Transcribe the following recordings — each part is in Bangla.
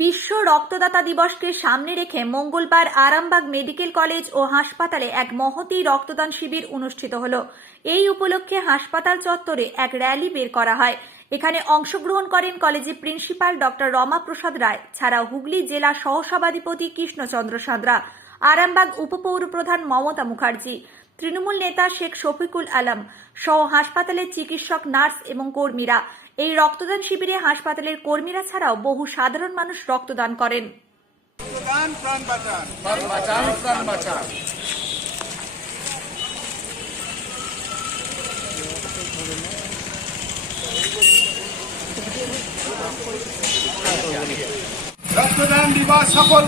বিশ্ব রক্তদাতা দিবসকে সামনে রেখে মঙ্গলবার আরামবাগ মেডিকেল কলেজ ও হাসপাতালে এক মহতী রক্তদান শিবির অনুষ্ঠিত হল। এই উপলক্ষে হাসপাতাল চত্বরে এক র্যালি বের করা হয়। এখানে অংশগ্রহণ করেন কলেজের প্রিন্সিপাল ডক্টর রমা প্রসাদ রায় ছাড়া হুগলি জেলা সহসভাধিপতি কৃষ্ণচন্দ্র সাঁতরা, আরামবাগ উপপৌরপ্রধান মমতা মুখার্জি, তৃণমূল নেতা শেখ শফিকুল আলম সহ হাসপাতালের চিকিৎসক, নার্স এবং কর্মীরা। এই রক্তদান শিবিরে হাসপাতালের কর্মীরা ছাড়াও বহু সাধারণ মানুষ রক্তদান করেন। Thank প্রাণ বাঁচান প্রাণ বাঁচান প্রাণ বাঁচান রক্তদান দিবস সফল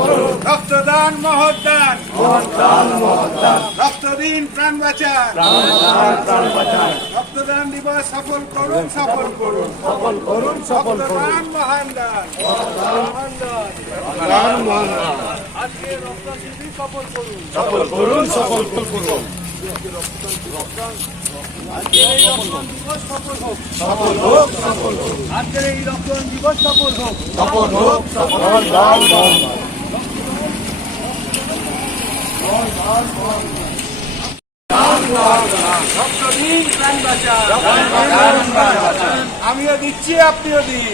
করুন। রক্তদান মহদান রক্ত দিন প্রাণ বাঁচান। রক্তদান দিবস সফল করুন সফল করুন। সফল করুন সফল করুন। মহান দান আজকে রক্তদান শিবির সফল করুন। সফল করুন সফল করুন। আজকের এই রক্তদান দিবস সফল হোক হোক দান দান দিন আমিও দিচ্ছি আপনিও দিন।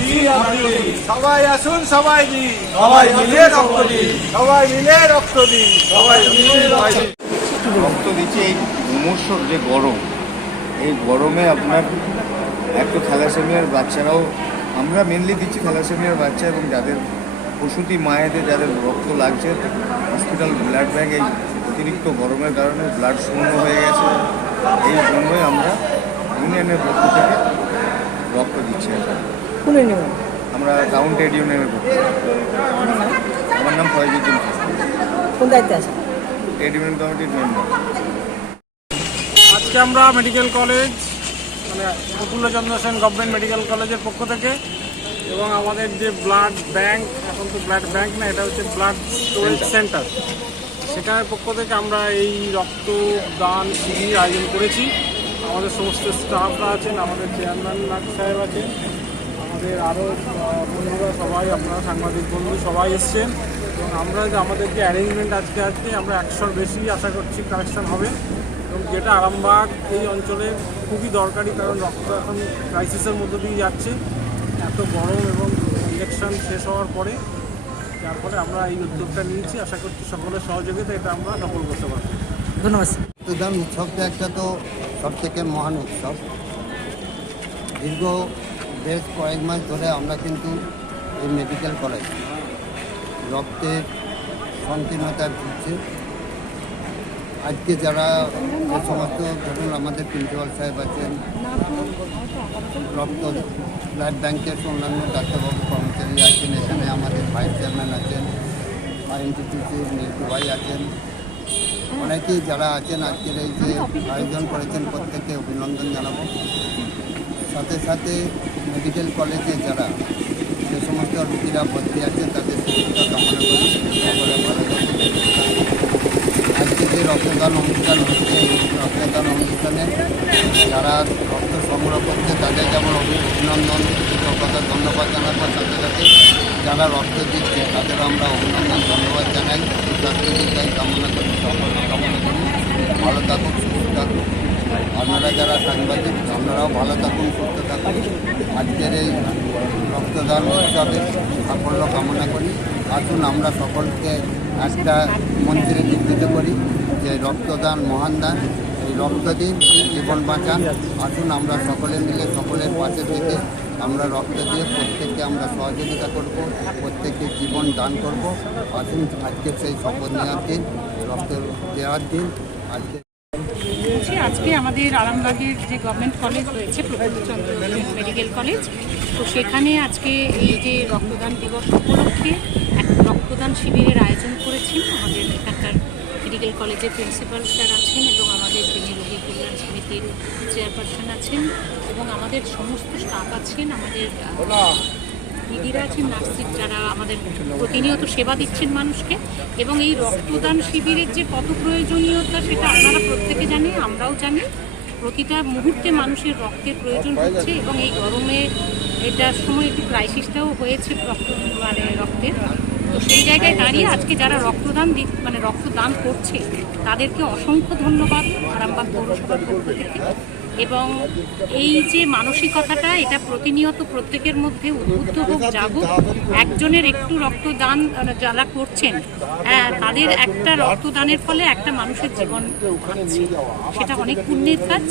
দিই আমিও দিই সবাই আসুন সবাই দিন। সবাই মিলে রক্ত দিই সবাই মিলে রক্ত দিন। সবাই মিলে রক্ত। দিচ্ছে এই মুমূর্ষর যে গরম এই গরমে আপনার এক তো থ্যালাসেমিয়ার বাচ্চারাও আমরা মেনলি দিচ্ছি থ্যালাসেমিয়ার বাচ্চা এবং যাদের প্রসূতি মায়েদের যাদের রক্ত লাগছে হসপিটাল ব্লাড ব্যাঙ্ক এই অতিরিক্ত গরমের কারণে ব্লাড শূন্য হয়ে গেছে এই জন্যই আমরা ইউনিয়নের পক্ষ থেকে রক্ত দিচ্ছি। কোনে আমরা টাউন ট্রেড ইউনিয়নের পক্ষ। আমার নাম ফয়জুদ্দিন কোন দায়িত্বে আছে আজকে আমরা মেডিকেল কলেজ মানে প্রফুল্লচন্দ্র সেন গভর্নমেন্ট মেডিকেল কলেজের পক্ষ থেকে এবং আমাদের যে ব্লাড ব্যাংক, এখন তো ব্লাড ব্যাংক না, এটা হচ্ছে ব্লাড স্টোরেজ সেন্টার। সেখানের পক্ষ থেকে আমরা এই রক্তদান শিবির আয়োজন করেছি। আমাদের সমস্ত স্টাফরা আছেন, আমাদের চেয়ারম্যান নাথ সাহেব আছেন আমাদের আরও বন্ধুরা সবাই আপনারা সাংবাদিক বন্ধু সবাই এসছেন। এবং আমরা যে আমাদের যে অ্যারেঞ্জমেন্ট আজকে আজকে আমরা একশোর বেশি আশা করছি কালেকশন হবে। এবং যেটা আরামবাগ এই অঞ্চলে খুবই দরকারি কারণ রক্ত এখন ক্রাইসিসের মধ্য দিয়ে যাচ্ছে। এত গরম এবং ইলেকশন শেষ হওয়ার পরে যার ফলে আমরা এই উদ্যোগটা নিয়েছি। আশা করছি সকলের সহযোগিতা এটা আমরা সফল করতে পারব। ধন্যবাদ। রক্তদান উৎসবটা একটা তো সব থেকে মহান উৎসব। দীর্ঘ বেশ কয়েক মাস ধরে আমরা কিন্তু এই মেডিকেল কলেজ রক্তের সংকীর্ণতায় ভুগছে। আজকে যারা যে সমস্ত ধরুন আমাদের প্রিন্সিপাল সাহেব আছেন, রক্ত ব্লাড ব্যাংকের অন্যান্য ডাক্তারবাবু, কর্মচারী আছেন, এখানে আমাদের ভাইস চেয়ারম্যান আছেন আইএনটিটিসির ভাই আছেন। অনেকেই যারা আছেন, আজকের এই যে আয়োজন করেছেন, প্রত্যেককে অভিনন্দন জানাব। সাথে সাথে মেডিকেল কলেজে যারা যে সমস্ত রোগীরা ভর্তি আছে, তাদের সুস্থতা কামনা করি। আজকে যে রক্তদান অনুষ্ঠান হচ্ছে, এই রক্তদান অনুষ্ঠানে যারা রক্ত সংগ্রহ করছে তাদের যেমন অভি- অভিনন্দন, কৃতজ্ঞতা, ধন্যবাদ জানাব সাথে সাথে যারা রক্ত দিচ্ছে তাদের আমরা অভিনন্দন, ধন্যবাদ জানাই। স্বাস্থ্যবিদ্যায় কামনা করি সকল কামনা করি। ভালো থাকুক আপনারা যারা সাংবাদিক, আপনারাও ভালো থাকুন, সুস্থ থাকুন। আজকের এই রক্তদান উৎসবে সাফল্য কামনা করি। আসুন আমরা সকলকে একটা মন্দিরে নির্মিত করি, যে রক্তদান মহান দান, এই রক্ত দিন, জীবন বাঁচান। আসুন আমরা সকলে মিলে সকলের পাশে থেকে আমরা রক্ত দিয়ে প্রত্যেককে আমরা সহযোগিতা করব, প্রত্যেককে জীবন দান করব। আসুন আজকে সেই শপথ নেওয়ার দিন, রক্ত দেওয়ার দিন, আজকে বলছি, আজকে আমাদের আরামবাগের যে গভর্নমেন্ট কলেজ রয়েছে প্রফুল্লচন্দ্র মেডিকেল কলেজ তো সেখানে আজকে এই যে রক্তদান দিবস উপলক্ষে এক রক্তদান শিবিরের আয়োজন করেছেন আমাদের এখানকার মেডিকেল কলেজের প্রিন্সিপাল স্যার আছেন এবং আমাদের যিনি রোগী কল্যাণ সমিতির চেয়ারপারসন আছেন এবং আমাদের সমস্ত স্টাফ আছেন, আমাদের দিদিরা আছেন নার্সিং যারা আমাদের প্রতিনিয়ত সেবা দিচ্ছেন মানুষকে। এবং এই রক্তদান শিবিরের যে কত প্রয়োজনীয়তা সেটা আপনারা প্রত্যেকে জানেন আমরাও জানি। প্রতিটা মুহূর্তে মানুষের রক্তের প্রয়োজন হচ্ছে এবং এই গরমে এটার সময় একটু ক্রাইসিসটাও হয়েছে রক্ত মানে রক্তের। তো সেই জায়গায় দাঁড়িয়ে আজকে যারা রক্তদান দি মানে রক্তদান করছে, তাদেরকে অসংখ্য ধন্যবাদ, আরামবাগ পৌরসভার পক্ষ থেকে। এবং এই যে মানসিকতাটা, এটা প্রতিনিয়ত প্রত্যেকের মধ্যে উদ্বুদ্ধ হোক জাগুক একজনের একটু রক্তদান যারা করছেন তাদের একটা রক্তদানের ফলে একটা মানুষের জীবন বাঁচছে সেটা অনেক পুণ্যের কাজ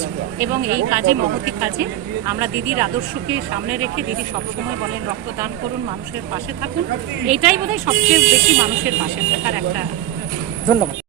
এবং এই কাজে, মহতি কাজে আমরা দিদির আদর্শকে সামনে রেখে, দিদি সবসময় বলেন, রক্তদান করুন, মানুষের পাশে থাকুন। এটাই বোধহয় সবচেয়ে বেশি মানুষের পাশে থাকার একটা ধন্যবাদ।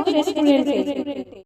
রেস্টুরেন্টে